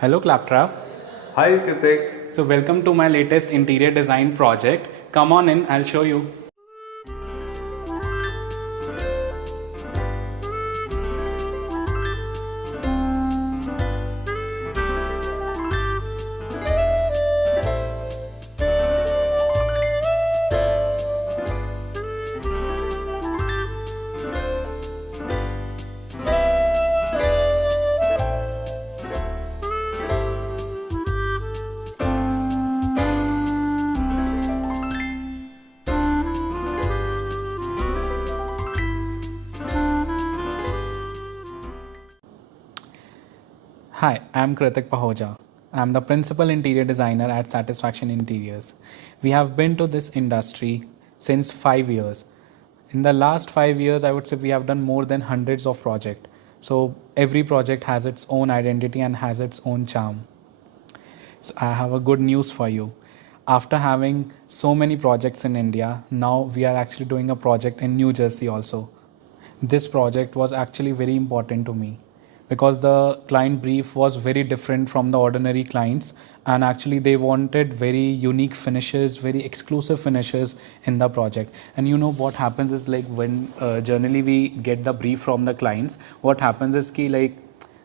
Hello Claptrap. Hi Kritik. So welcome to my latest interior design project. Come on in, I'll show you. Hi, I'm Kritik Pahoja. I'm the principal interior designer at Satisfaction Interiors. We have been to this industry since 5 years. In the last 5 years, I would say we have done more than hundreds of projects. So every project has its own identity and has its own charm. So I have a good news for you. After having so many projects in India, now we are actually doing a project in New Jersey also. This project was actually very important to me because the client brief was very different from the ordinary clients, and actually they wanted very unique finishes, very exclusive finishes in the project. And you know what happens is, like, when generally we get the brief from the clients, what happens is ki, like,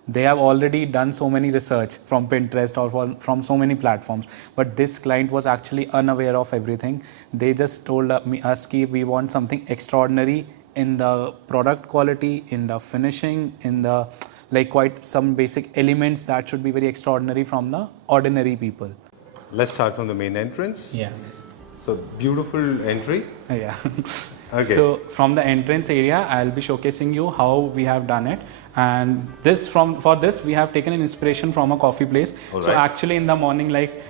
they have already done so many research from Pinterest or from so many platforms, but this client was actually unaware of everything. They just told us ki we want something extraordinary in the product quality, in the finishing, in the, like, quite some basic elements that should be very extraordinary from the ordinary people. Let's start from the main entrance. Yeah. So beautiful entry. Yeah. Okay. So from the entrance area, I'll be showcasing you how we have done it. And for this, we have taken an inspiration from a coffee place. So actually in the morning, like,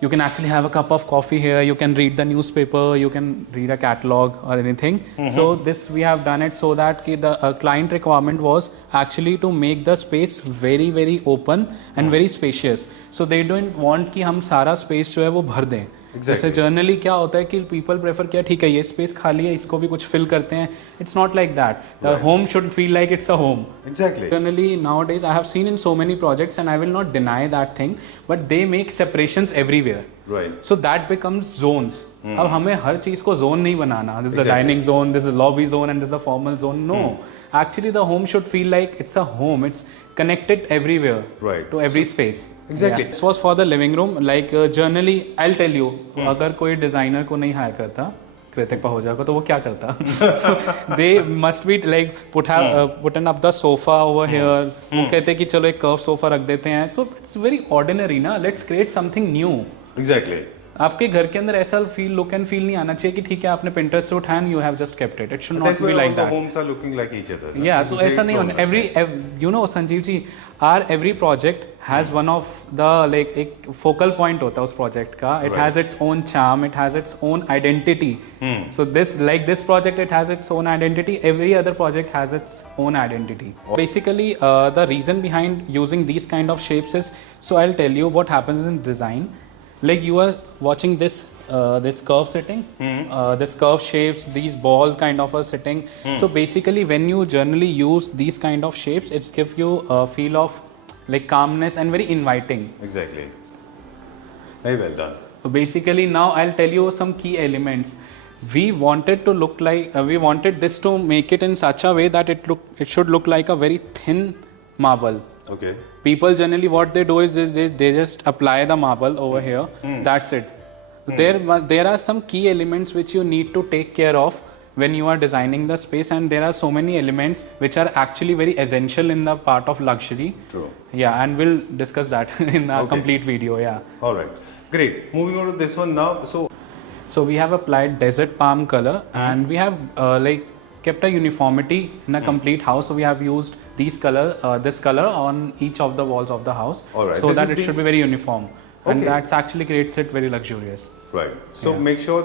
you can actually have a cup of coffee here. You can read the newspaper. You can read a catalog or anything. So this we have done it so that the client requirement was actually to make the space very, very open and very spacious. So they don't want कि हम सारा space जो है वो भर दें. जैसे generally क्या होता है कि पीपल प्रेफर किया ठीक है ये स्पेस खाली है इसको भी कुछ फिल करते हैं. It's not like that. The home should feel like it's a home. Exactly. Generally nowadays I have seen in so many projects, and I will not deny that thing, but they make separations everywhere. Right. So that becomes zones. अब हमें हर चीज को zone नहीं बनाना. This is a dining zone, this is a lobby zone, and this is a formal zone. No, actually the home should feel like it's a home. It's connected everywhere. Right. To every space. Exactly. Yeah. This was for the living room. Like generally, I'll tell you, अगर कोई designer को नहीं hire करता, कृतिक पहोजा को, तो वो क्या करता? So they must be like putting up the sofa over here. वो कहते कि चलो एक curved sofa रख देते हैं. So it's very ordinary ना. Let's create something new. Exactly. आपके घर के अंदर ऐसा लुक एंड फील नहीं आना चाहिए कि ठीक है आपने Pinterest से उठाया, you have just kept it. It should not be like that. The homes are looking like each other. Yeah, so ऐसा नहीं होना. Sanjeev ji, every project has one of the, like, एक focal point होता है उस project का. It has its own charm. It has its own identity. So this project, it has its own identity. Every other project has its own identity. Basically, the reason behind using these kind of shapes is, so I'll tell you what happens in design. Like, you are watching this curve sitting, this curve shapes, these ball kind of a sitting. So basically when you generally use these kind of shapes, it gives you a feel of like calmness and very inviting. Exactly. Very well done. So basically now I'll tell you some key elements. We wanted to look like, we wanted this to make it in such a way that it should look like a very thin marble. Okay. People generally what they do is they just apply the marble over here. That's it. There are some key elements which you need to take care of when you are designing the space, and there are so many elements which are actually very essential in the part of luxury. True. Yeah, and we'll discuss that in a complete video. Yeah. All right. Great. Moving on to this one now. So we have applied desert palm color, and we have like kept a uniformity in a complete house. So we have used this color on each of the walls of the house, so that it should be very uniform, and that actually creates it very luxurious. Right. So make sure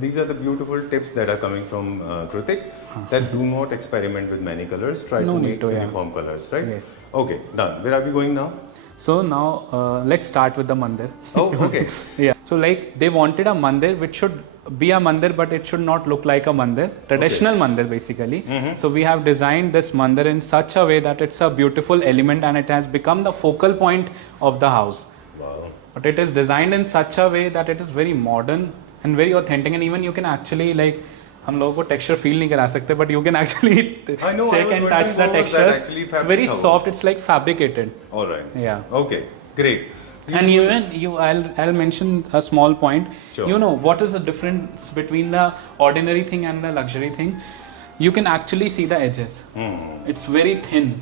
these are the beautiful tips that are coming from Kritik, that do not experiment with many colors. Try to make uniform colors, right? Yes. Okay, done. Where are we going now? So now let's start with the mandir. Oh, okay. Yeah. So like they wanted a mandir which should be a mandir, but it should not look like a mandir. Traditional mandir basically. So we have designed this mandir in such a way that it's a beautiful element and it has become the focal point of the house. Wow. But it is designed in such a way that it is very modern and very authentic, and even you can actually like हम लोगों को texture feel नहीं करा सकते, but you can actually I know, I check was and wondering touch the what was that textures. actually It's fabric very house? soft. It's like fabricated. All right. Yeah. Okay. Great. And even I'll mention a small point. Sure. You know what is the difference between the ordinary thing and the luxury thing? You can actually see the edges. It's very thin.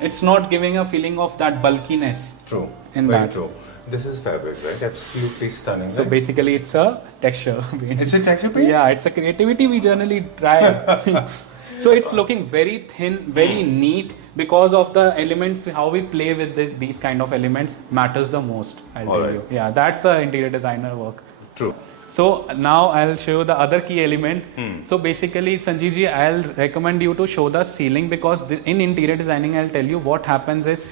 It's not giving a feeling of that bulkiness. True. In Very that. true. This is fabric, right? Absolutely stunning. So right? basically, it's a texture paint. It's a texture paint? Yeah, it's a creativity we generally try. So it's looking very thin, very neat because of the elements. How we play with these kind of elements matters the most. I'll All tell right. you. Yeah, that's a interior designer work. True. So now I'll show you the other key element. So basically, Sanjeev ji, I'll recommend you to show the ceiling, because in interior designing, I'll tell you what happens is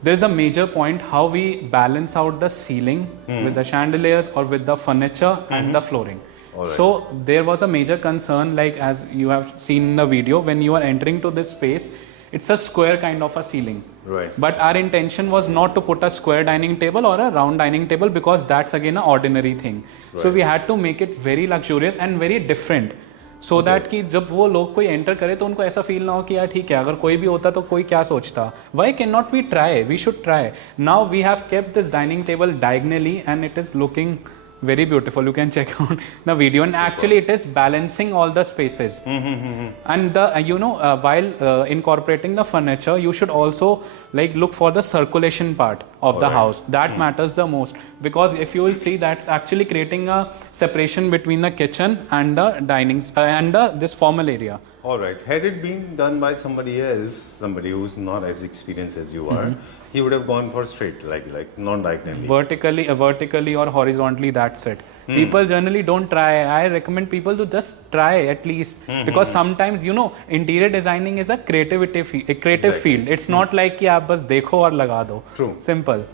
there's a major point how we balance out the ceiling with the chandeliers or with the furniture and the flooring. Alright. So there was a major concern, like as you have seen in the video, when you are entering to this space, it's a square kind of a ceiling. Right. But our intention was not to put a square dining table or a round dining table, because that's again an ordinary thing. So Right. we had to make it very luxurious and very different. So that कि जब वो लोग कोई enter करे तो उनको ऐसा feel ना हो कि यार ठीक है, अगर कोई भी होता तो कोई क्या सोचता. Why cannot we try? We should try. Now we have kept this dining table diagonally and it is looking very beautiful. You can check out the video, and actually it is balancing all the spaces. And the while incorporating the furniture, you should also like look for the circulation part of the Alright. house. That matters the most, because if you will see, that's actually creating a separation between the kitchen and the dining and this formal area. All right. Had it been done by somebody else, somebody who's not as experienced as you are, he would have gone for straight, like non-diagonally. Vertically or horizontally, that's it. People generally don't try. I recommend people to just try at least, because sometimes interior designing is a creative Exactly. field. It's not like कि आप बस देखो और लगा दो. True. Simple.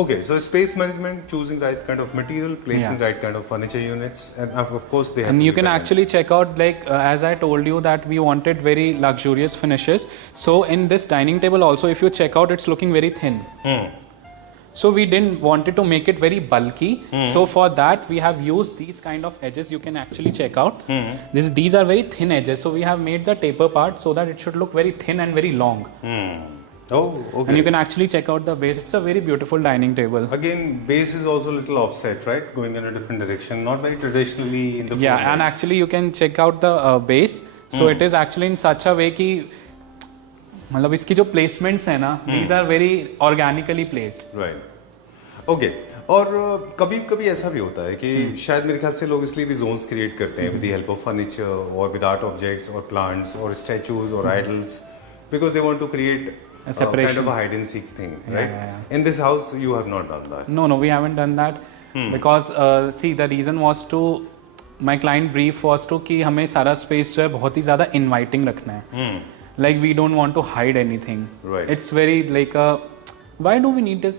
Okay, so space management, choosing right kind of material, placing Yeah. right kind of furniture units, and of course they have And to you be can balanced. actually check out, like as I told you that we wanted very luxurious finishes. So in this dining table also, if you check out, it's looking very thin. So we didn't wanted to make it very bulky. So for that we have used these kind of edges. You can actually check out. These are very thin edges. So we have made the taper part so that it should look very thin and very long. Oh, okay. And you can actually check out the base. It's a very beautiful dining table. Again, base is also a little offset, right? Going in a different direction, not very traditionally in the Yeah, front and end. actually you can check out the base. So it is actually in such a way कि मतलब इसकी जो placements है ना, these are very organically placed. Right. Okay. और कभी कभी ऐसा भी होता है कि शायद मेरे ख्याल से लोग इसलिए भी जोन्स क्रिएट करते हैं with the help of furniture और विद आर्ट ऑब्जेक्ट्स और प्लांट्स और स्टैचूज और idols because they want to create A separation. kind of a hide and seek thing, right? yeah. In this house, you have not done that. No, we haven't done that because see, the reason was to my client brief was to कि हमें सारा space जो है बहुत ही ज़्यादा inviting रखना है. Like we don't want to hide anything. Right. It's very like why do we need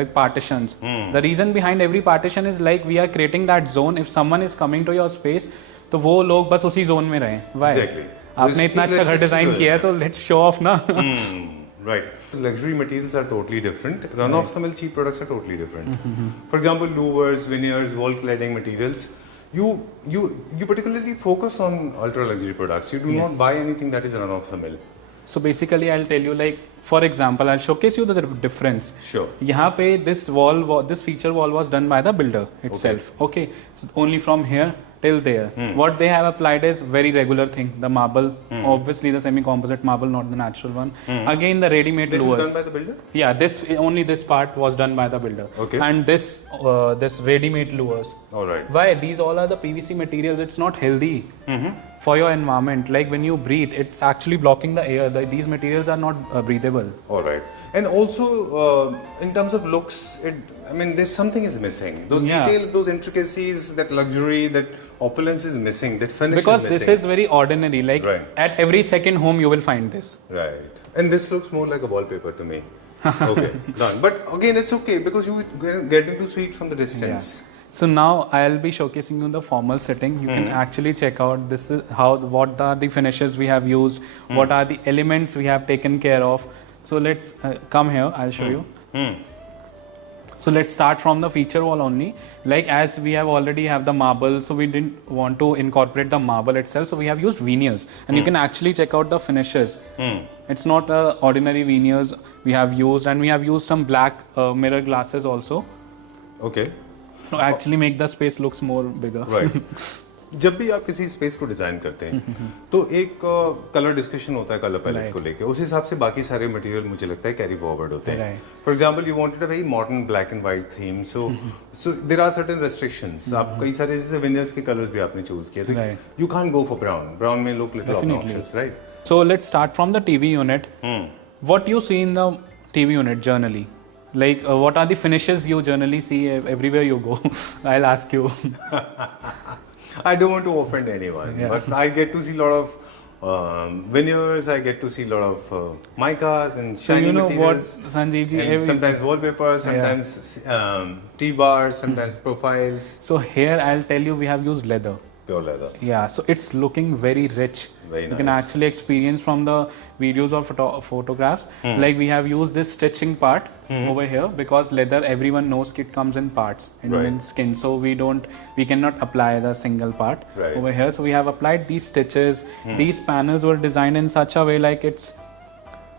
like partitions? The reason behind every partition is like we are creating that zone. If someone is coming to your space, तो वो लोग बस उसी zone में रहें. Why? Exactly. आपने इतना अच्छा घर डिजाइन किया है तो let's show off ना. Right. Luxury materials are totally different. Run-of-the-mill cheap products are totally different. For example, louvers, veneers, wall cladding materials. You particularly focus on ultra luxury products. You do Yes. not buy anything that is run-of-the-mill. So basically, I'll tell you, like for example, I'll showcase you the difference. Sure. यहाँ पे this feature wall was done by the builder itself. Okay. So only from here till there. What they have applied is very regular thing. The marble, obviously the semi-composite marble, not the natural one. Again, the ready-made This louvers. is done by the builder? Yeah, only this part was done by the builder. Okay. And this ready-made louvers. All right. Why? These all are the PVC materials. It's not healthy for your environment. Like when you breathe, it's actually blocking the air. These materials are not breathable. All right. And also, in terms of looks, there's something is missing. Those Yeah. details, those intricacies, that luxury, that opulence is missing. That finish Because is this missing. is very ordinary. Like Right. at every second home, you will find this. Right. And this looks more like a wallpaper to me. Okay, done. But again, it's okay because you get into see it from the distance. So now I'll be showcasing you the formal setting. You can actually check out this is what are the finishes we have used, what are the elements we have taken care of. So let's come here. I'll show you. So let's start from the feature wall only. Like as we have already have the marble, so we didn't want to incorporate the marble itself. So we have used veneers, and you can actually check out the finishes. It's not ordinary veneers we have used, and we have used some black mirror glasses also. Okay. To actually make the space looks more bigger. Right. जब भी आप किसी space को design करते हैं तो एक colour discussion होता है कलर पैलेट को लेके, उस हिसाब से बाकी सारे मटेरियल मुझे लगता है कैरी फॉरवर्ड होते हैं. For example you wanted a very modern black and white theme, so there are certain restrictions. आप कई सारे जैसे विनियर्स के कलर्स भी आपने चूज किए, तो you can't go for brown में look little obnoxious, right? So let's start from the TV unit. What you see in the TV unit generally? Like what are the finishes you generally see everywhere you go? I'll ask you. I don't want to offend anyone, but I get to see a lot of veneers. I get to see a lot of micas and shiny materials. What, Sanjeev ji, sometimes wallpapers, sometimes T-bars, sometimes profiles. So here I'll tell you, we have used leather. Pure leather. Yeah, so it's looking very rich. Very nice. You can actually experience from the videos or photographs. Like we have used this stitching part over here, because leather, everyone knows it comes in parts in skin. So we cannot apply the single part over here. So we have applied these stitches. These panels were designed in such a way like it's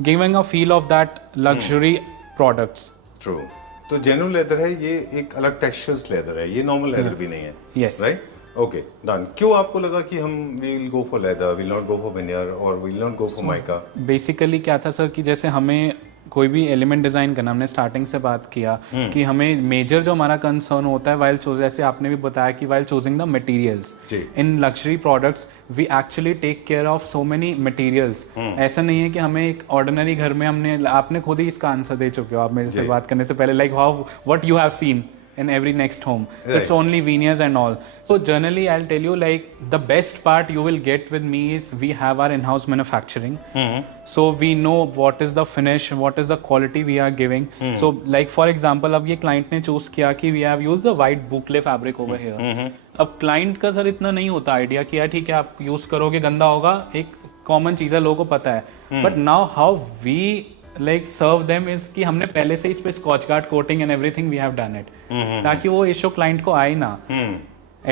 giving a feel of that luxury products. True. तो genuine leather है ये, एक अलग textures leather है, ये normal leather भी नहीं है. Yes. Right? Okay done. क्यों आपको लगा कि हम will go for leather, will not go for veneer और will not go for mica? Basically क्या था सर कि जैसे हमें कोई भी एलिमेंट डिजाइन करना, हमने स्टार्टिंग से बात किया कि हमें मेजर जो हमारा कंसर्न होता है वाइल चूज, जैसे आपने भी बताया कि while choosing the materials in luxury products, we actually take care of so many materials. ऐसा नहीं है कि हमें एक ऑर्डिनरी घर में आपने खुद ही इसका आंसर दे चुके हो आप मेरे से बात करने से पहले, like how what you have seen in every next home. So it's only veneers and all. So generally I'll tell you, like the best part you will get with me is we have our in-house manufacturing. So we know what is the finish, what is the quality we are giving. So like for example अब ये client ने choose किया कि we have used the white boucle fabric over here. अब client का sir इतना नहीं होता आइडिया कि यार ठीक है आप use करोगे गंदा होगा, एक common चीज़ है, लोगों को पता है. But now how we like serve them is कि हमने पहले से इस पे scotch guard coating and everything we have done it, ताकि वो इशू क्लाइंट को आए ना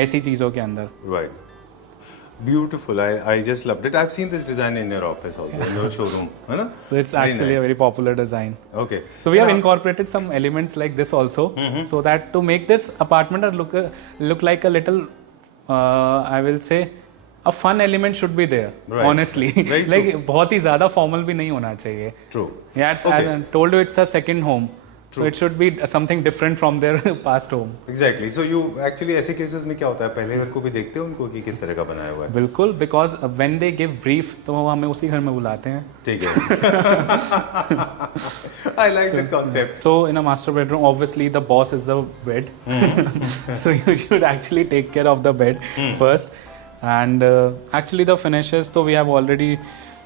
ऐसी चीजों के अंदर. Right. Beautiful. I just loved it. I've seen this design in your office also, in your showroom, है ना? So it's actually a very popular design. Okay. So we have incorporated some elements like this also, so that to make this apartment look like a little, I will say, a fun element should be there. Honestly, like बहुत ही ज़्यादा formal भी नहीं होना चाहिए. True. Yeah, as I told you, it's a second home. So it should be something different from their past home. Exactly. So you actually ऐसे cases में क्या होता है, पहले घर को भी देखते हो उनको कि किस तरह का बनाया हुआ है? बिल्कुल, because when they give brief तो वो हमें उसी घर में बुलाते हैं. ठीक है. I like that concept. So in a master bedroom, obviously the boss is the bed. So you should actually take care of the bed first. And actually the finishes, so we have already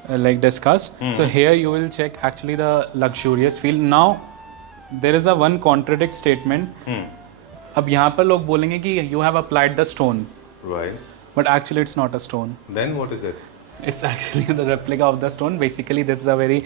like discussed. So here you will check actually the luxurious feel. Now there is a one contradict statement. अब यहाँ पर लोग बोलेंगे कि you have applied the stone. Right. But actually it's not a stone. Then what is it? It's actually the replica of the stone. Basically this is a very,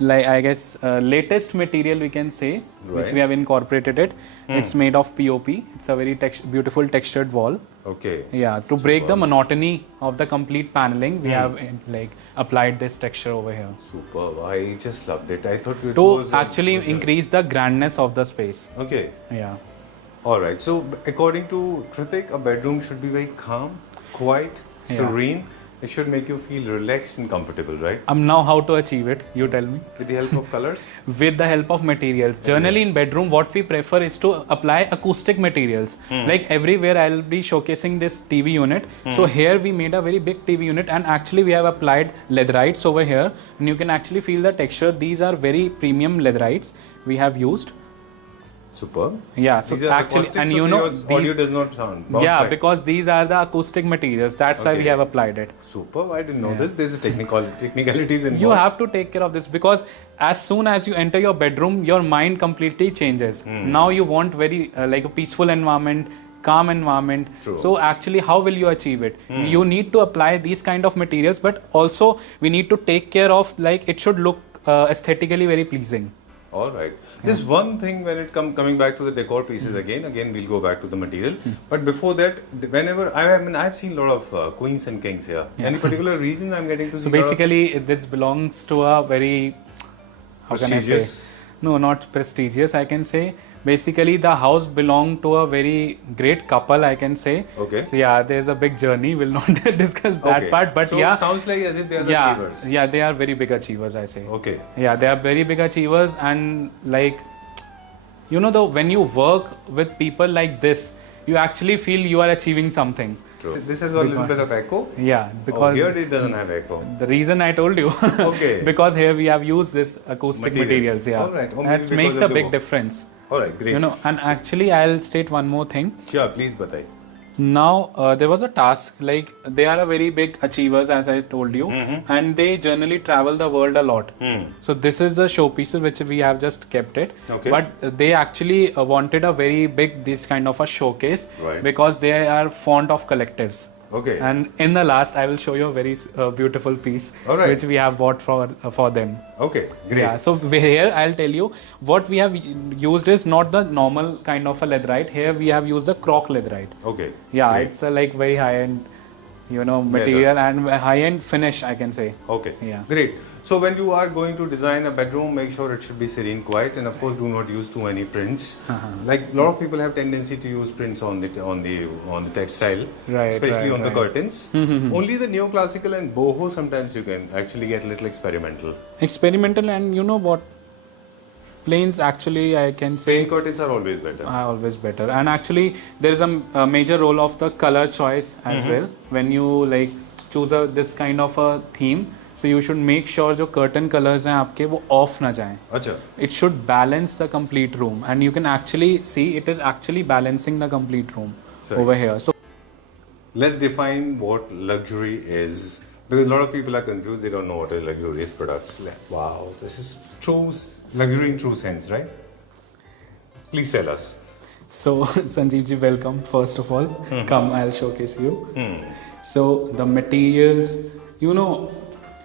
like I guess latest material we can say, which we have incorporated it. It's made of POP. It's a very beautiful textured wall. Okay. Yeah, to break the monotony of the complete paneling, we have like applied this texture over here. Superb. I just loved it. I thought it to was actually increase the grandness of the space. Okay. Yeah. All right. So according to Kritik, a bedroom should be very calm, quiet, serene. It should make you feel relaxed and comfortable, right? Now how to achieve it? You tell me. With the help of colors? With the help of materials. Generally in bedroom, what we prefer is to apply acoustic materials. Like everywhere I'll be showcasing this TV unit. So here we made a very big TV unit, and actually we have applied leatherites over here. And you can actually feel the texture. These are very premium leatherites we have used. Superb. Yeah, so These are actually, acoustics, and so you know, the audio does not sound. Bounce yeah, back. because these are the acoustic materials. That's why we Okay. have applied it. Superb. I didn't know this. There's a technicalities involved. You have to take care of this because as soon as you enter your bedroom, your mind completely changes. Now you want very like a peaceful environment, calm environment. True. So actually, how will you achieve it? You need to apply these kind of materials, but also we need to take care of like it should look aesthetically very pleasing. All right. There's one thing when it coming back to the decor pieces again we'll go back to the material. But before that, whenever I've seen a lot of queens and kings here. Any particular reason I'm getting to see? So basically, this belongs to a very, how can I say? Prestigious? No, not prestigious. I can say basically the house belonged to a very great couple. I can say. Okay. So yeah, there's a big journey. We'll not discuss that part, but so yeah. it sounds like as if they are the Yeah, achievers. yeah, they are very big achievers. I say. Okay. Yeah, they are very big achievers, and like, you know, though when you work with people like this, you actually feel you are achieving something. True. This has got a little bit of echo. Yeah, because here it doesn't have echo. the reason I told you, Okay. because here we have used this acoustic materials. Yeah, All right. Or maybe that because makes of a the big work. difference. All right, great. You know, and actually, I'll state one more thing. Sure, please batai. Now, there was a task, like they are a very big achievers, as I told you, and they generally travel the world a lot. So this is the showpieces which we have just kept it. Okay. But they actually wanted a very big, this kind of a showcase, Right. because they are fond of collectives. Okay. And in the last, I will show you a very beautiful piece All right. which we have bought for them. Okay, great. Yeah, so here I'll tell you what we have used is not the normal kind of a leatherite. Here we have used a croc leatherite. Okay. Yeah, great. it's a like very high-end, you know, material and high-end finish, I can say. Okay. Yeah. Great. So when you are going to design a bedroom, make sure it should be serene, quiet, and of course do not use too many prints. Like a lot of people have tendency to use prints on the textile, Right, especially right, on the right. curtains. Only the neoclassical and boho sometimes you can actually get a little experimental. Experimental, and you know what? Plains actually, I can say, Plain curtains are always better. are always better. And actually, there is a major role of the color choice as well. When you like choose this kind of a theme, so you should make sure जो curtain colors हैं आपके वो off ना जाएं. Acha. It should balance the complete room, and you can actually see it is actually balancing the complete room over here. So Let's define what luxury is. Because a lot of people are confused, they don't know what is luxurious products. Like, wow, this is true luxury in true sense, right? Please tell us. So, Sanjeev ji, welcome. First of all, come, I'll showcase you. So, the materials, you know,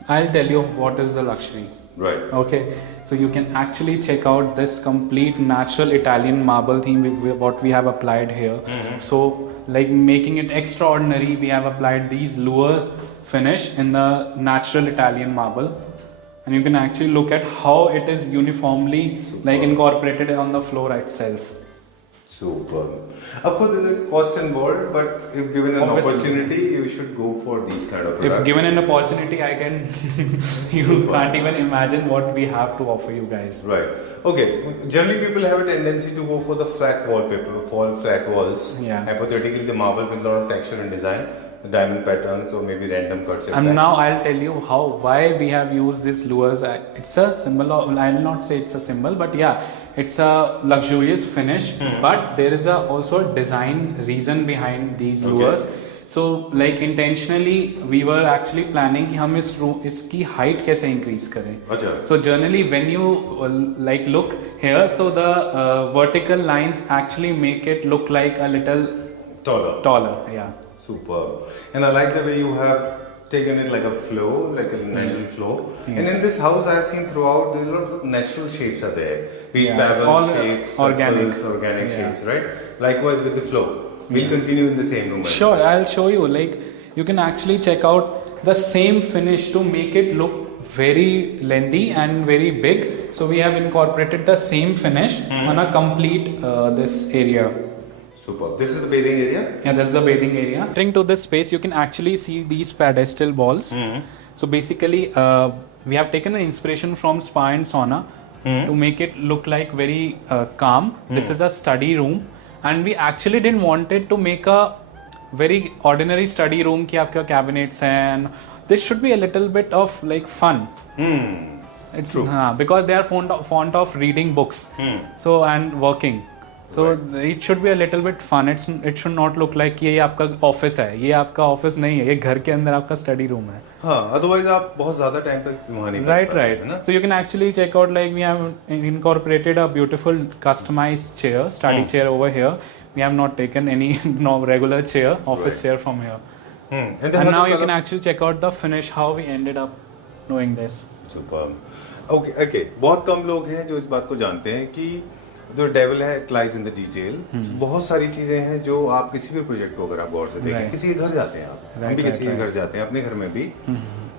I'll tell you what is the luxury. Right. Okay, so you can actually check out this complete natural Italian marble theme what we have applied here. So, like making it extraordinary, we have applied these lure finish in the natural Italian marble. And you can actually look at how it is uniformly like incorporated on the floor itself. Super. Of course, there's a cost involved, but if given an Obviously. opportunity, you should go for these kind of products. If given an opportunity, I can, you can't even imagine what we have to offer you guys. Right. Okay. Generally, people have a tendency to go for the flat wallpaper, flat walls. Yeah. Hypothetically, the marble with a lot of texture and design, the diamond patterns, or maybe random cuts. And now I'll tell you why we have used these lures. It's a symbol of, I'll not say it's a symbol, but yeah, it's a luxurious finish. But there is also a design reason behind these lures. So like intentionally we were actually planning कि हम इसकी height कैसे increase करें. Acha. So generally when you like look here, so the vertical lines actually make it look like a little taller. Yeah. Superb. And I like the way you have taken it like a flow, like a natural flow. Yes. And in this house, I have seen throughout, there's a lot of natural shapes are there. Be it Yeah, it's bevel all shapes, organic. circles, organic Yeah. shapes, right? Likewise with the flow. We'll continue in the same room. Sure, I'll show you. Like you can actually check out the same finish to make it look very lengthy and very big. So we have incorporated the same finish on a complete this area. Superb. This is the bathing area? Yeah, this is the bathing area. Entering to this space, you can actually see these pedestal balls. So basically, we have taken the inspiration from spa and sauna to make it look like very calm. This is a study room, and we actually didn't want it to make a very ordinary study room ki aapke cabinets and this should be a little bit of like fun. It's because they are fond of reading books, so and working. So it should be a little bit fun. It should not look like कि ये आपका office है. ये आपका office नहीं है. ये घर के अंदर आपका स्टडी रूम है. हाँ, otherwise आप बहुत ज़्यादा टाइम तक वहाँ नहीं Right. So you can actually check out, like, we have incorporated a beautiful customized chair, study chair over here. We have not taken any regular chair, office chair from here. And now you can actually check out the finish, how we ended up doing this. Superb. Okay. बहुत कम लोग हैं जो इस बात को जानते हैं कि जो डेविल है it lies in the detail. बहुत सारी चीजें हैं जो आप किसी भी प्रोजेक्ट को अगर आप गौर से देखें, किसी के घर जाते हैं आप, हम भी किसी के घर जाते हैं, अपने घर में भी,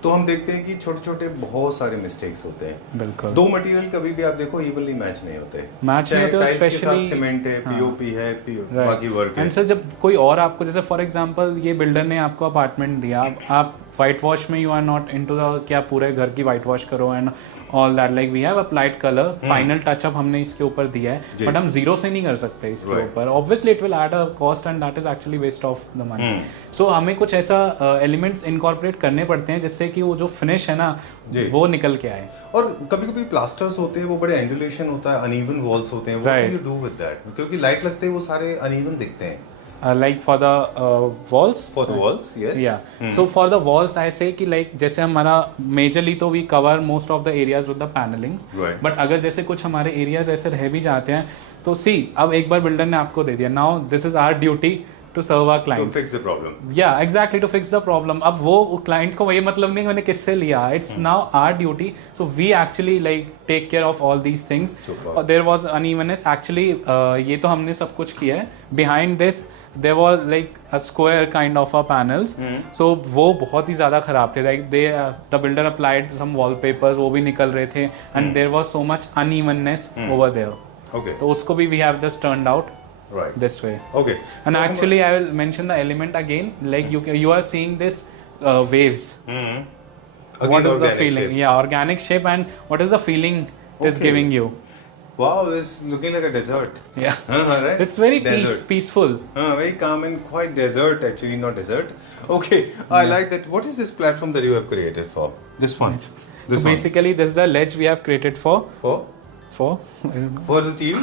तो हम देखते हैं कि छोटे छोटे बहुत सारे मिस्टेक्स होते हैं. बिल्कुल. दो मटेरियल कभी भी आप देखो इवनली मैच नहीं होते. मैच नहीं होते, स्पेशली सीमेंट है, पीओपी है, बाकी वर्क है. एंड सर, जब कोई और आपको, जैसे फॉर एग्जांपल ये बिल्डर ने आपको अपार्टमेंट दिया, आप वाइट वॉश में you are not into the कि आप पूरे घर की वाइट वॉश करो and all that. Like we have applied colour, final touch up हमने इसके ऊपर दिया है, बट हम जीरो से नहीं कर सकते इसके ऊपर. Obviously it will add a cost and that is actually waste of the money. So हमें कुछ ऐसा एलिमेंट्स इनकॉर्पोरेट करने पड़ते हैं जिससे कि वो जो फिनिश है ना वो निकल के आए. और कभी कभी प्लास्टर्स होते हैं, वो बड़े एंडुलेशन होता है, अनइवन वॉल्स होते हैं. What do you do with that? क्योंकि लाइट लगते हैं वो सारे अनइवन दिखते हैं. Like for the walls? For the walls, yes. Yeah. So for the walls, I say कि like जैसे हमारा majorly तो we cover most of the areas with the panelings. Right. But अगर जैसे कुछ हमारे areas ऐसे रह भी जाते हैं तो see, अब एक बार builder ने आपको दे दिया. Now this is our duty to serve our client. To fix the problem. Yeah, exactly, to fix the problem. अब वो client को ये मतलब नहीं मैंने किससे लिया. It's now our duty. So we actually like take care of all these things. There was unevenness. Actually, ये तो हमने सब कुछ किया है. Behind this, there was like a square kind of a panels. So वो बहुत ही ज़्यादा ख़राब थे. Like the builder applied some wallpapers, वो भी निकल रहे थे. And there was so much unevenness over there. Okay. तो उसको भी we have just turned out. Right. This way. Okay. And actually, I will mention the element again. Like you are seeing this waves. What is the feeling? Shape. Yeah, organic shape, and what is the feeling it's giving you? Wow, it's looking like a desert. Yeah. Right? It's very peaceful. Very calm and quite desert actually, not desert. Okay, I like that. What is this platform that you have created for? This one. So basically, this is the ledge we have created for. For the team?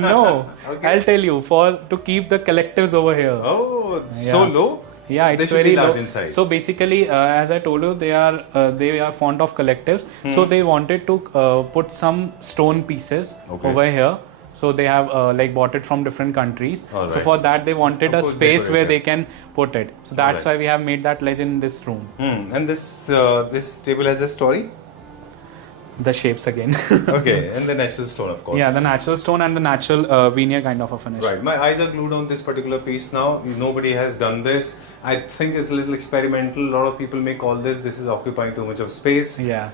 No. Okay. I'll tell you, to keep the collectives over here. Oh, so low? Yeah, it's very large low. in size. So basically, as I told you, they are fond of collectives. So they wanted to put some stone pieces over here. So they have like bought it from different countries. Right. So for that, they wanted a space where they can put it. So that's why we have made that ledge in this room. And this table has a story? The shapes again. Okay, and the natural stone, of course. Yeah, the natural stone and the natural veneer kind of a finish. Right, my eyes are glued on this particular piece now. Nobody has done this. I think it's a little experimental. A lot of people may call this is occupying too much of space. Yeah.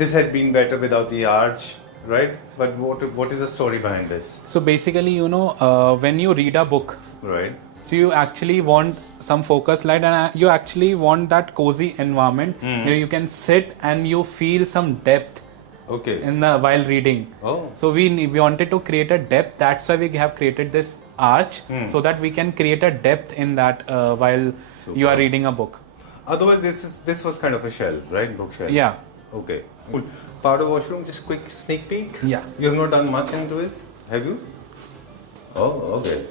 This had been better without the arch, right? But what is the story behind this? So basically, when you read a book, right? So you actually want some focus light, and you actually want that cozy environment where you can sit and you feel some depth. Okay. While reading. Oh. So we wanted to create a depth. That's why we have created this arch so that we can create a depth in that while you are reading a book. Otherwise, this was kind of a shell, right? Bookshelf. Yeah. Okay. Cool. Powder washroom. Just quick sneak peek. Yeah. You have not done much into it, have you? Oh, okay.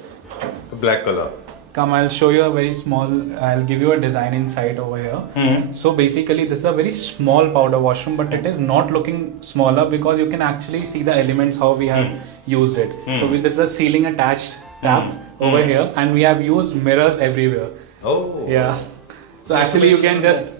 Black color. Come, I'll show you a very small, I'll give you a design insight over here. So basically this is a very small powder washroom, but it is not looking smaller because you can actually see the elements how we have used it. So this is a ceiling attached tap over here, and we have used mirrors everywhere. Oh. Yeah. So actually you can just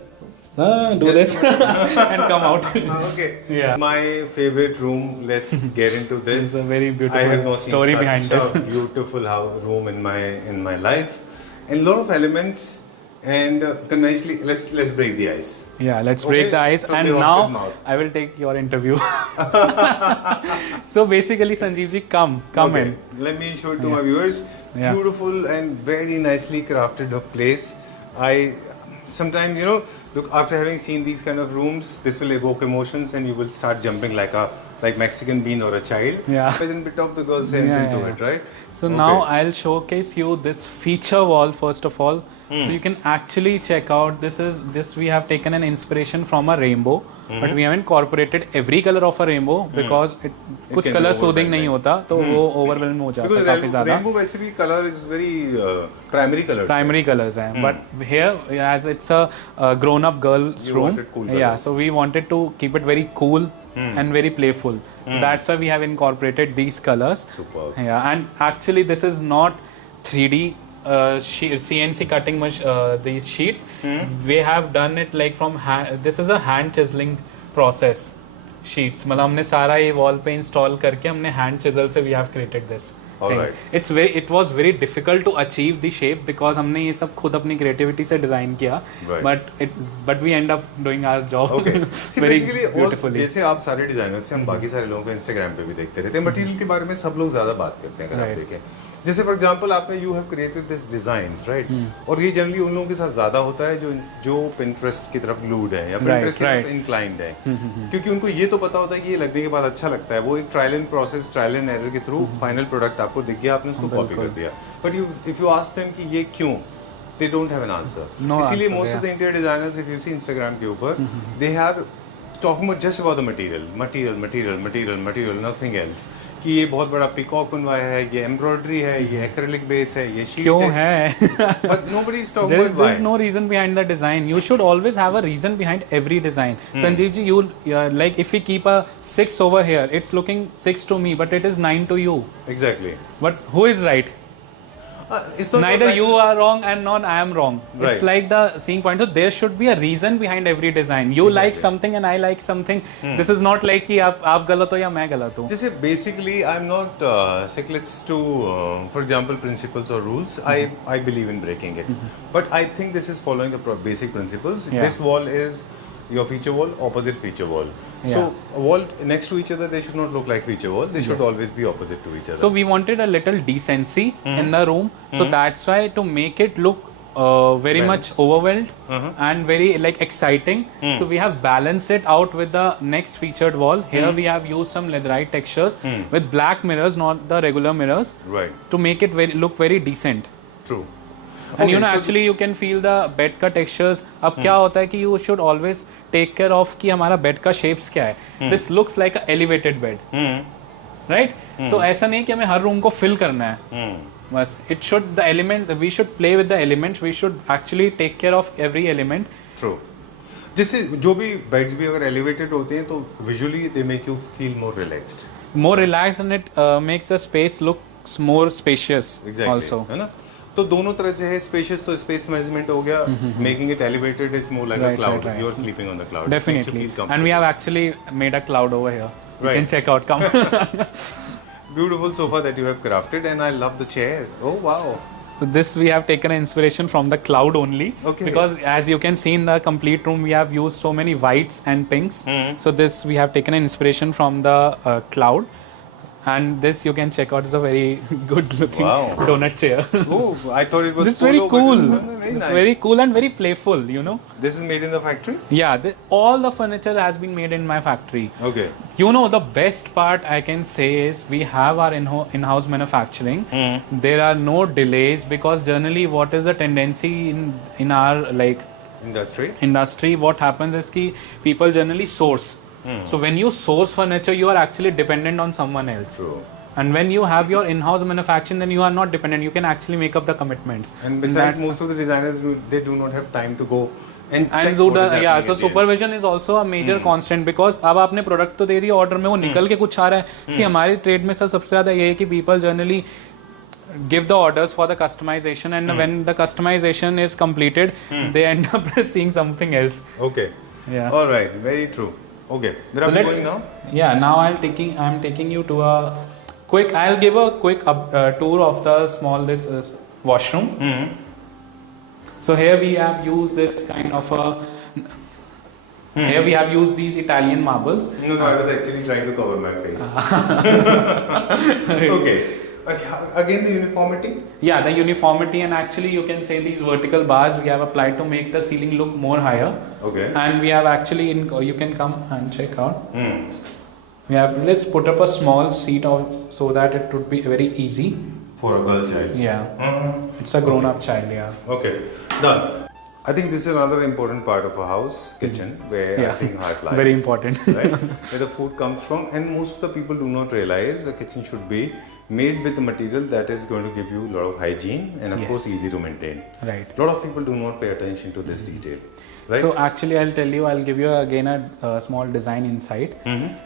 do this and come out. Okay. Yeah. My favorite room. Let's get into this. It's a very beautiful I have not story seen behind such this. a beautiful room in my life, and a lot of elements. And conventionally, let's break the ice. Yeah, let's break the ice. From And the now horse's mouth. I will take your interview. So basically, Sanjeev ji, come in. Let me show it to my viewers. Yeah. Beautiful and very nicely crafted place. Sometimes, look, after having seen these kind of rooms, this will evoke emotions and you will start jumping like a like Mexican bean or a child. Yeah. There's a bit of the girl sense Yeah, into yeah. it, right? So now I'll showcase you this feature wall first of all. So you can actually check out this we have taken an inspiration from a rainbow, but we have incorporated every color of a rainbow because कुछ can color be soothing नहीं overwhelming. होता तो वो overwhelm हो जाता है Because काफी ज़्यादा. rainbow वैसे भी color is very primary color. Primary colors हैं, but here as it's a grown up girl's You room, wanted cool yeah, colors. so we wanted to keep it very cool and very playful. So that's why we have incorporated these colors. Superb. Yeah, and actually this is not 3D CNC cutting these sheets. We have done it like from hand. This is a hand chiseling process sheets. मतलब हमने सारा ये wall पे install करके हमने hand chisel से we have created this. Alright. It was very difficult to achieve the shape because हमने ये सब खुद अपनी creativity से design किया. Right. But we end up doing our job Okay. See, very basically, beautifully. जैसे आप सारे डिजाइनर्स से हम बाकी सारे लोगों को इंस्टाग्राम पे भी देखते रहते हैं, मटेरियल के बारे में सब लोग ज्यादा बात करते हैं अगर आप Right. देखें. जैसे फॉर एग्जांपल आपने you have created this designs right, और ये जनरली उन लोगों के साथ ज्यादा होता है जो Pinterest की तरफ लूड है या Pinterest की तरफ इंक्लाइंड है, क्योंकि उनको ये तो पता होता है कि ये लगने के बाद अच्छा लगता है, वो एक trial and process trial and error के थ्रू फाइनल प्रोडक्ट आपको दिख गया, आपने उसको कॉपी कर दिया. But you if you ask them कि ये क्यों, they don't have an answer. No इसीलिए answer, most of the interior designers, if you see Instagram के ऊपर, they are talking about just about the material, nothing else. कि ये बहुत बड़ा पिकॉक बनवाया है, ये एम्ब्रॉयडरी है, ये एक्रेलिक बेस है, ये शीट क्यों है. है? But nobody is talking about There why. is no reason behind the design. You should always have a reason behind every design. Sanjeev ji, like if we keep a 6 over here, it's looking 6 to me, but it is 9 to you. Exactly. But who is right? It's not Neither about you are wrong and not I am wrong. Right. It's like the seeing point. So there should be a reason behind every design. You like something and I like something. This is not like कि आप गलत हो या मैं गलत हूँ. जैसे basically I'm not seclets to for example principles or rules. I believe in breaking it, but I think this is following the basic principles. Yeah. This wall is your feature wall, opposite feature wall. So a wall next to each other, they should not look like feature wall. They should always be opposite to each other. So we wanted a little decency in the room. So that's why to make it look very much overwhelmed and very like exciting. So we have balanced it out with the next featured wall. Here we have used some leatherite textures with black mirrors, not the regular mirrors, Right. to make it look very decent. True. And you know, so actually you can feel the bed का textures. अब क्या होता है कि you should always take care of कि हमारा bed का shapes क्या है. This looks like a elevated bed, right? So ऐसा नहीं कि हमें हर room को fill करना है. बस it should the element we should play with the elements. We should actually take care of every element. True. जैसे जो भी बेड्स भी अगर एलिवेटेड होते हैं तो visually they make you feel more relaxed. More relaxed and it makes the space look more spacious also. है ना. तो दोनों तरह से है. स्पेशियस तो स्पेस मैनेजमेंट हो गया, making it elevated is more like a cloud. You are sleeping on the cloud. Definitely. And we have actually made a cloud over here. You Right. can check out. Come. Beautiful sofa that you have crafted, and I love the chair. Oh wow. So this we have taken an inspiration from the cloud only. Okay. Because as you can see in the complete room, we have used so many whites and pinks. So this we have taken an inspiration from the cloud. And this you can check out. It's a very good looking Wow. donut chair. Oh, I thought it was. This is very polo, but cool. very It's nice. very cool and very playful, you know. This is made in the factory. Yeah, all the furniture has been made in my factory. Okay. You know, the best part I can say is we have our in-house manufacturing. There are no delays because generally what is the tendency in our like Industry. what happens is ki people generally source. So when you source furniture, you are actually dependent on someone else. True. And when you have your in-house manufacturing, then you are not dependent. You can actually make up the commitments. And besides, most of the designers they do not have time to go and check do what the is happening yeah. at So the end. supervision is also a major constant because अब आपने product तो दे दिया order में, वो निकल के कुछ आ रहा है. See, हमारी ट्रेड में सबसे ज्यादा ये है कि people generally give the orders for the customization, and when the customization is completed, they end up seeing something else. Okay. Yeah. All right. Very true. Okay. Where are we going now? Yeah, now I'm taking you to a quick. I'll give a quick tour of the small washroom. So here we have used this kind of a. Here we have used these Italian marbles. No, I was actually trying to cover my face. Okay. Again, the uniformity. Yeah, the uniformity, and actually you can say these vertical bars we have applied to make the ceiling look more higher. Okay. And we have actually you can come and check out. let's put up a small seat so that it would be very easy. For a girl child. Yeah. It's a grown-up child, yeah. Okay, done. I think this is another important part of a house, kitchen, where I think heart lies. Very important. Right? Where the food comes from, and most of the people do not realize the kitchen should be made with the material that is going to give you a lot of hygiene and of course easy to maintain. Right. A lot of people do not pay attention to this detail. Right? So actually I'll give you again a small design insight.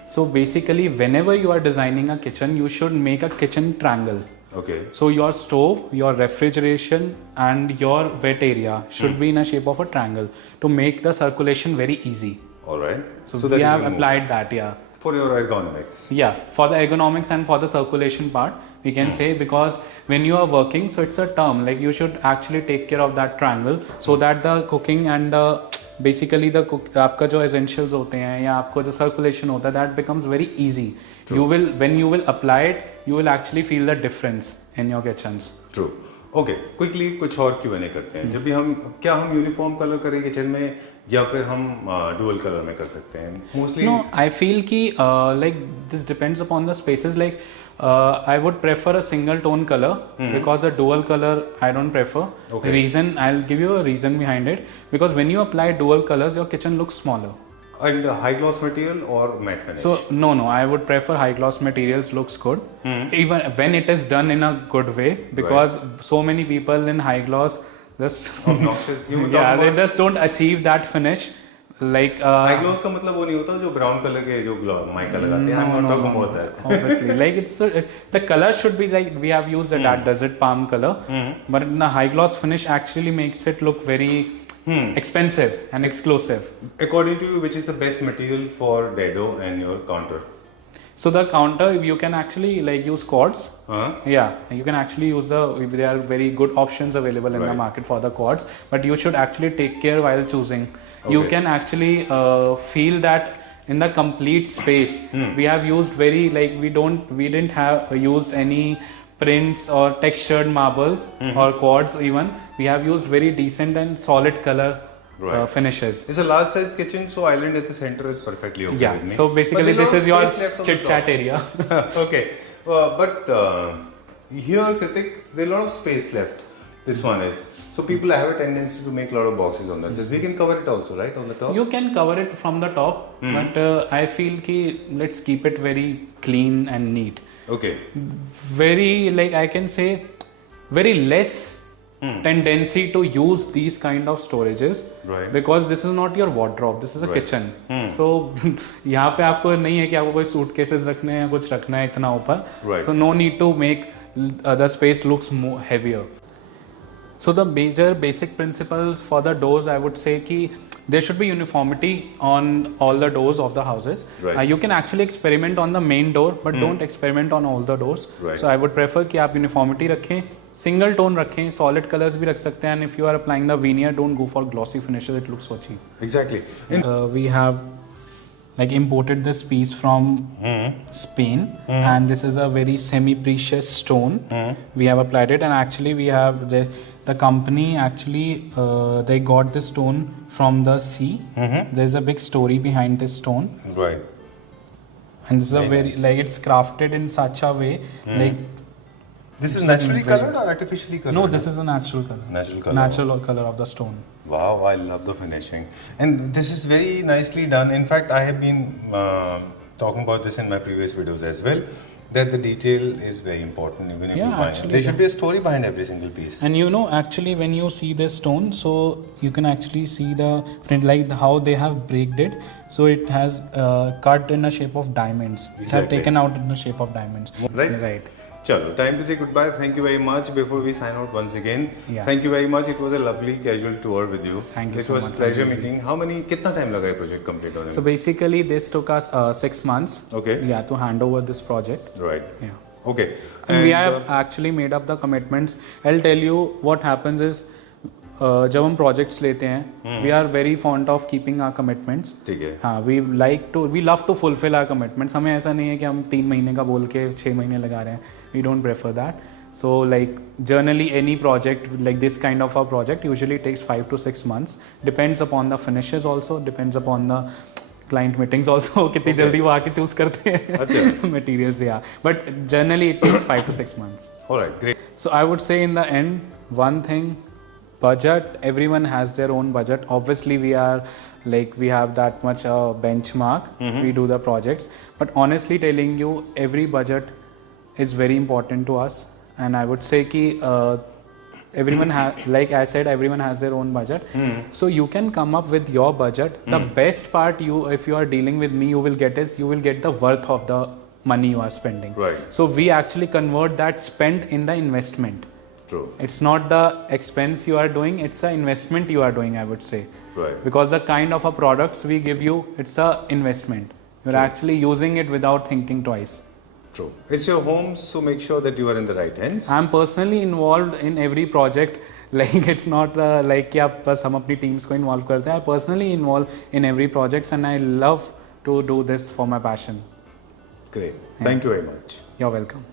So basically whenever you are designing a kitchen, you should make a kitchen triangle. Okay. So your stove, your refrigeration and your wet area should be in a shape of a triangle to make the circulation very easy. Alright. So that we you have can applied that, yeah. for your ergonomics. Yeah, for the ergonomics and for the circulation part, we can say, because when you are working, so it's a term, like you should actually take care of that triangle so that the cooking and the basically the आपका जो essentials होते हैं या आपको जो circulation होता है, that becomes very easy. When you will apply it, you will actually feel the difference in your kitchens. True. Okay, quickly कुछ और Q&A करते हैं. जब भी हम यूनिफॉर्म कलर करें किचन में या फिर हम डुअल कलर में कर सकते हैं मोस्टली. No, I feel कि like this depends upon the spaces. Like I would prefer a single tone color because a dual color I don't prefer. Okay. Reason, I'll give you a reason behind it, because when you apply dual colors, your kitchen looks smaller. And high gloss material or matte finish? So no, I would prefer high gloss materials. Looks good even when it is done in a good way, because so many people in high gloss just obnoxious. they just don't achieve that finish. Like high gloss का मतलब वो नहीं होता जो brown color के जो mica लगाते हैं. I'm not talking about that. Obviously, like it's the color should be like we have used the desert palm color, but in the high gloss finish actually makes it look very expensive and exclusive. According to you, which is the best material for dado and your counter? So the counter, you can actually like use quartz. Yeah, you can actually use there are very good options available in the market for the quartz, but you should actually take care while choosing. You can actually feel that in the complete space. We have used very like we didn't have used any prints or textured marbles or quartz even. We have used very decent and solid color finishes. It's a large size kitchen, so island at the center is perfectly okay with me. So basically this is your chit chat area. Okay, but here Kritik, there's a lot of space left. This one is. So people have a tendency to make a lot of boxes on that. Just we can cover it also, right, on the top? You can cover it from the top, but I feel ki let's keep it very clean and neat. Okay. Very, like I can say, very less tendency to use these kind of storages, right? Because this is not your wardrobe, this is a kitchen. So यहाँ पे आपको नहीं है कि आपको कोई suitcases रखने हैं, कुछ रखना है इतना ऊपर. Right. So no need to make the space looks more heavier. So the major basic principles for the doors, I would say कि there should be uniformity on all the doors of the houses. Right. You can actually experiment on the main door, but don't experiment on all the doors. Right. So I would prefer कि आप uniformity रखें, single tone रखें, solid colors भी रख सकते हैं, and if you are applying the veneer, don't go for glossy finishes. It looks so cheap. Exactly. We have like imported this piece from Spain, and this is a very semi-precious stone. We have applied it, and actually we have the company actually they got this stone from the sea. There's a big story behind this stone. Right. And this is a very like it's crafted in such a way like. This is naturally colored or artificially colored? No, this is a natural color. Natural color. Natural color of the stone. Wow, I love the finishing. And this is very nicely done. In fact, I have been talking about this in my previous videos as well, that the detail is very important even if you find it. There should be a story behind every single piece. And you know, actually when you see this stone, so you can actually see the print, like how they have braked it. So it has cut in a shape of diamonds. It have taken out in the shape of diamonds. Right? Right. Chalo, time to say goodbye. Thank you very much. Before we sign out once again, thank you very much. It was a lovely casual tour with you. Thank you it so much. It was a pleasure meeting. Kitna time laga project complete hone? So basically this took us 6 months. Okay. Yeah, to hand over this project. Right. Yeah. Okay. And we have actually made up the commitments. I'll tell you what happens is जब हम projects लेते हैं, we are very fond of keeping our commitments. ठीक है. हाँ, we love to fulfill our commitments. हमें ऐसा नहीं है कि हम 3 महीने का बोल के 6 महीने लगा रहे हैं. We don't prefer that. So like generally any project like this kind of a project usually takes 5 to 6 months. Depends upon the finishes also. Depends upon the client meetings also कितनी जल्दी वो आके choose करते हैं अच्छा. materials, yeah. But generally it takes 5 to 6 months. All right, great. So I would say in the end, one thing, budget, everyone has their own budget. Obviously we are like, we have that much benchmark, we do the projects. But honestly telling you, every budget is very important to us. And I would say ki, everyone has, like I said, everyone has their own budget. So you can come up with your budget. The best part, if you are dealing with me, you will get the worth of the money you are spending. Right. So we actually convert that spend in the investment. True. It's not the expense you are doing, it's an investment you are doing, I would say. Right. Because the kind of a products we give you, it's a investment. You're actually using it without thinking twice. True. It's your home, so make sure that you are in the right hands. I'm personally involved in every project. Like it's not the like कि आप बस हम अपनी teams को involve करते हैं. I personally involved in every projects and I love to do this for my passion. Great. Thank you very much. You're welcome.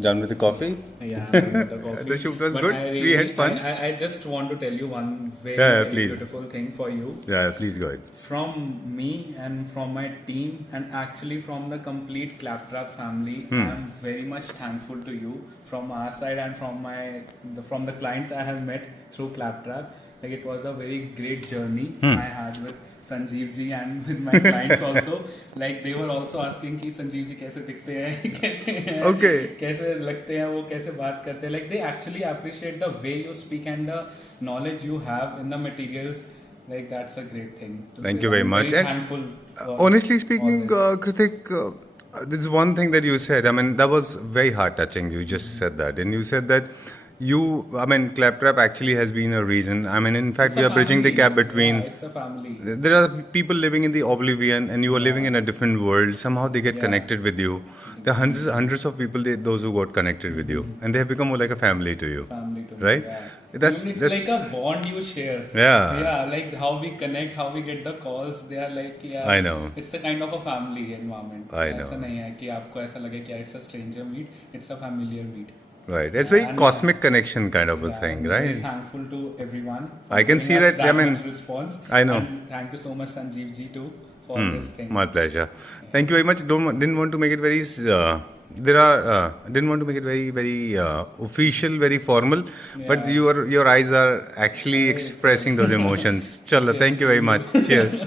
Done with the coffee? Yeah, the coffee. The shoot was But good. I We had fun. I just want to tell you one very, Yeah, very please. beautiful thing for you. Yeah, please go ahead. From me and from my team and actually from the complete Claptrap family, I'm very much thankful to you from our side and from the clients I have met through Claptrap. Like it was a very great journey I had with Sanjeev ji and with my clients also. Like they were also asking कि संजीव जी कैसे दिखते हैं, कैसे हैं, Okay. कैसे लगते हैं, वो कैसे बात करते हैं. Like they actually appreciate the way you speak and the knowledge you have in the materials. Like that's a great thing. Thank you very much. Very And thankful. for honestly all speaking, this. Kritik, there's one thing that you said. I mean, that was very heart touching. You just said that, and you said that Claptrap actually has been a reason. I mean, in fact, It's we a are bridging the family. gap between. Yeah, it's a family. There are people living in the oblivion, and you are living in a different world. Somehow they get Yeah. connected with you. There are hundreds of people, those who got connected with you, and they have become more like a family to you. Family to me, Right? yeah. That's- Even it's that's- like a bond you share. Yeah. Yeah, like how we connect, how we get the calls. They are like, yeah. I know. It's a kind of a family environment. I know. ऐसा नहीं है कि आपको ऐसा लगे कि it's a stranger meet. It's a familiar meet. Right. It's very And- cosmic connection kind of a Yeah, thing, I'm very right? thankful to everyone. for I can giving see us that, I mean, much response. I know. And thank you so much, Sanjeev ji, too, for this thing. My pleasure. Thank you very much. Didn't want to make it very. Didn't want to make it very official, very formal. But your eyes are actually expressing those emotions. Chalo, thank you very much. Cheers.